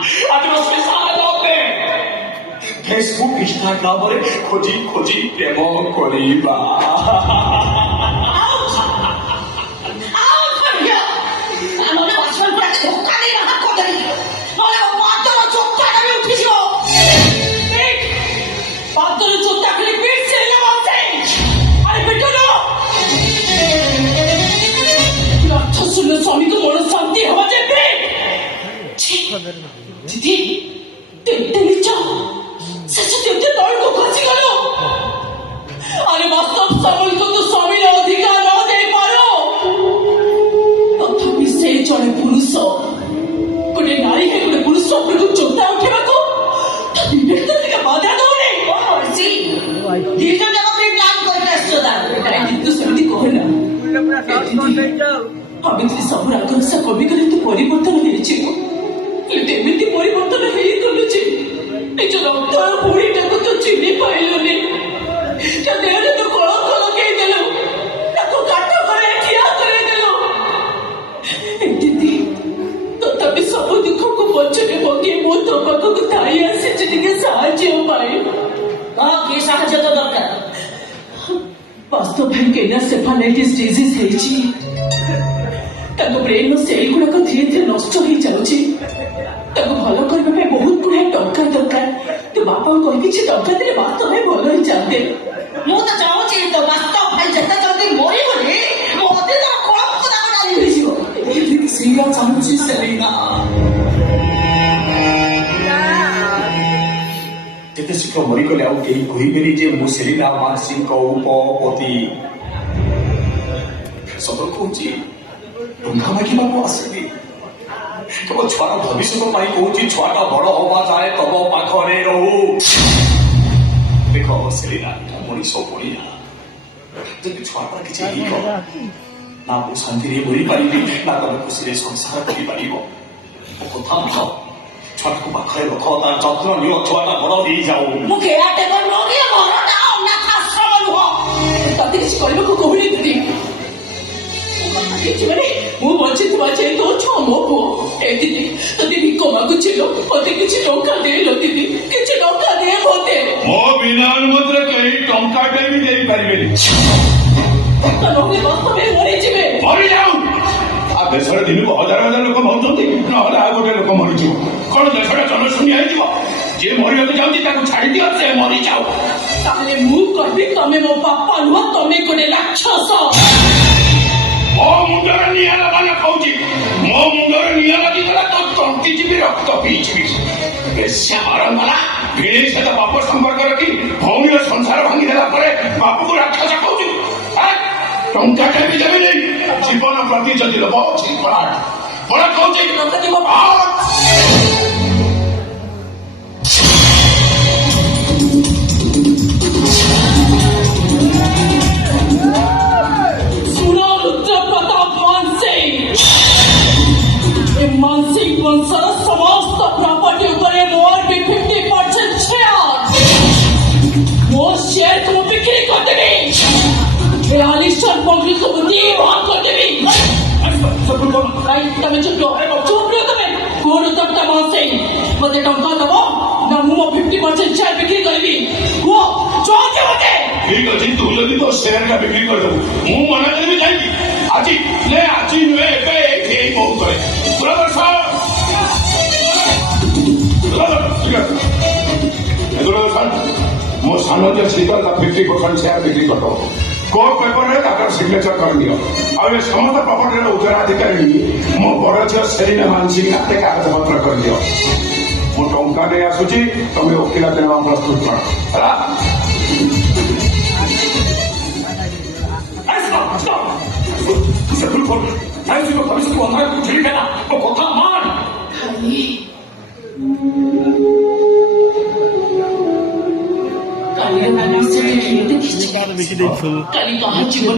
아주 세상에 넣었네. 페이스북 인스타그램을 खोजी प्रेम करिबा स्वामी को मोड़ शांति हवा जेबे दीदी तेलीचा सच तेते तोड़ को खसी गलो अरे वास्तव सबल को तो स्वामी ने अधिकार न दे पारो तथापि से जड़े पुरुष गोटे नारी है गोटे पुरुष अपने को चोता उठेबा को विवेक तो का बाधा दौने सी दीर्घ जगह पे काम करके असदा किंतु समिति कहना अमित्री सब रागरसा कमी गले तो परिवर्तन हेछि एमिति परिवर्तन हेई गलो जे निज रक्त पुरीटाको तो चिनी पाइलोनी ता देहरे तो कलंक लगे देलो ताको काट करे ठिया करे देलो एतिति तथापि सब दुख को पछरे पके मो तो पाखक ताई आसे जिके साहाय्य पाए की साहाय्य तो दरकार वास्तव भाई केना सेफालाइटिस डिजीज हेछि ब्रेन सेल गुड़ाक धीरे धीरे नष्ट हो जाऊँगी भल करने बहुत गुड़ा टंका दरकार तो बापा कह टंका दे वास्तव में भल ही जाते मुझे चाहूँगी तो वास्तव भाई जिते जल्दी मरीगले मत चाहूँगी सेलिना जिते शीघ्र मरीगले आउ कहीं कहबेनि जे मु सेलिना मानसी उपपति सब कहूँ टंका मागिबाकू आसबि तुम छुआर भविष्य कहूँ छुआटा बड़ हवा जाए तब पाखरे रहू देख सेलिना मनीष पड़िया जब छुआटा किसी ना मु शांति मरी पारि ना तुम खुशी संसार कर कथा भाव छुआ को पाखे रख तार जत्न नियो छुआटा बड़ हो जाऊ मुझे कहूनी ମୁଁ ବଞ୍ଚିଥିବା ଯାଇ ତୋ ଛମ ପୁଅ ଏ ଦିଦି ତତେ ଭିକ ମାଗୁଛିଲୋ ମତେ କିଛି ଟଙ୍କା ଦେଲୋ ଦିଦି କିଛି ଟଙ୍କା ଦେ ମତେ ମୋ ବିନା ଅନୁମତିରେ କେହି ଟଙ୍କାଟେ ବି ଦେଇପାରିବେନି ନହେଲେ ବାସ୍ତବରେ ମରିଯିବେ ମରିଯାଉ ଆ ଦେଶରେ ଦିନକୁ ହଜାର ହଜାର ଲୋକ ମରୁଛନ୍ତି ନହେଲେ ଆଉ ଗୋଟେ ଲୋକ ମରିଯିବ କଣ ଦେଶଟା ଜନଶୂନ୍ୟ ହେଇଯିବ ଯିଏ ମରିବାକୁ ଯାଉଛି ତାକୁ ଛାଡ଼ି ଦିଅ ସେ ମରିଯାଉ ତାହେଲେ ମୁଁ କହିବି ତମେ ମୋ ବାପା ନୁହଁ ତମେ ଗୋଟେ ରାକ୍ଷସ ମୋ ମୁଣ୍ଡରେ ନିଆଁ ଲଗାନା କହୁଛି ମୋ ମୁଣ୍ଡରେ ନିଆଁ ଲାଗିଗଲା ତ ତଣ୍ଟି ଯିବି ରକ୍ତ ପିଇଯିବି ବେଶ୍ୟା ମାରଙ୍ଗଲା ଭିଣେଇ ସହିତ ବାପ ସମ୍ପର୍କ ରଖି ଭଉଣୀର ସଂସାର ଭାଙ୍ଗିଦେଲା ପରେ ବାପକୁ ରାକ୍ଷସ କହୁଛୁ ଟଙ୍କାଟେ ବି ଦେବିନି ଜୀବନ ପ୍ରତି ଯଦି ଲୋକ ଅଛି ବଡ କହୁଛି मानसिक वंशर समस्त प्रॉपर्टी उपरे मोर भी 50% शेयर वो शेयर को बिक्री कर देबी आलिशान बंगले को दी भाग कर देबी राइट तमे चुप लो तमे कोन तकता मानसे मते टंका दबो ना मु 50% शेयर बिक्री करबी वो जोते मते ठीक अछि तू जदी तो शेयर का बिक्री कर दो मु मना करबी जाई আজি ले আজি नुए पे ए बहुत करे ब्रदर साहब मो सान जो शीतल का 50% शेयर बिक्री कर दो कोर्ट पेपर रे ताकर सिग्नेचर कर दियो आ ये समस्त प्रॉपर्टी रे उत्तराधिकारी मो बड़ झियो सेलिना मानसिंह हाते कागज पत्र कर दियो मो टंका दे आसुची तमे वकील देवा प्रस्तुत कर हला बिल्कुल भविष्य को अन्याय को झेल देना तो कथा मान काली कहा जीवन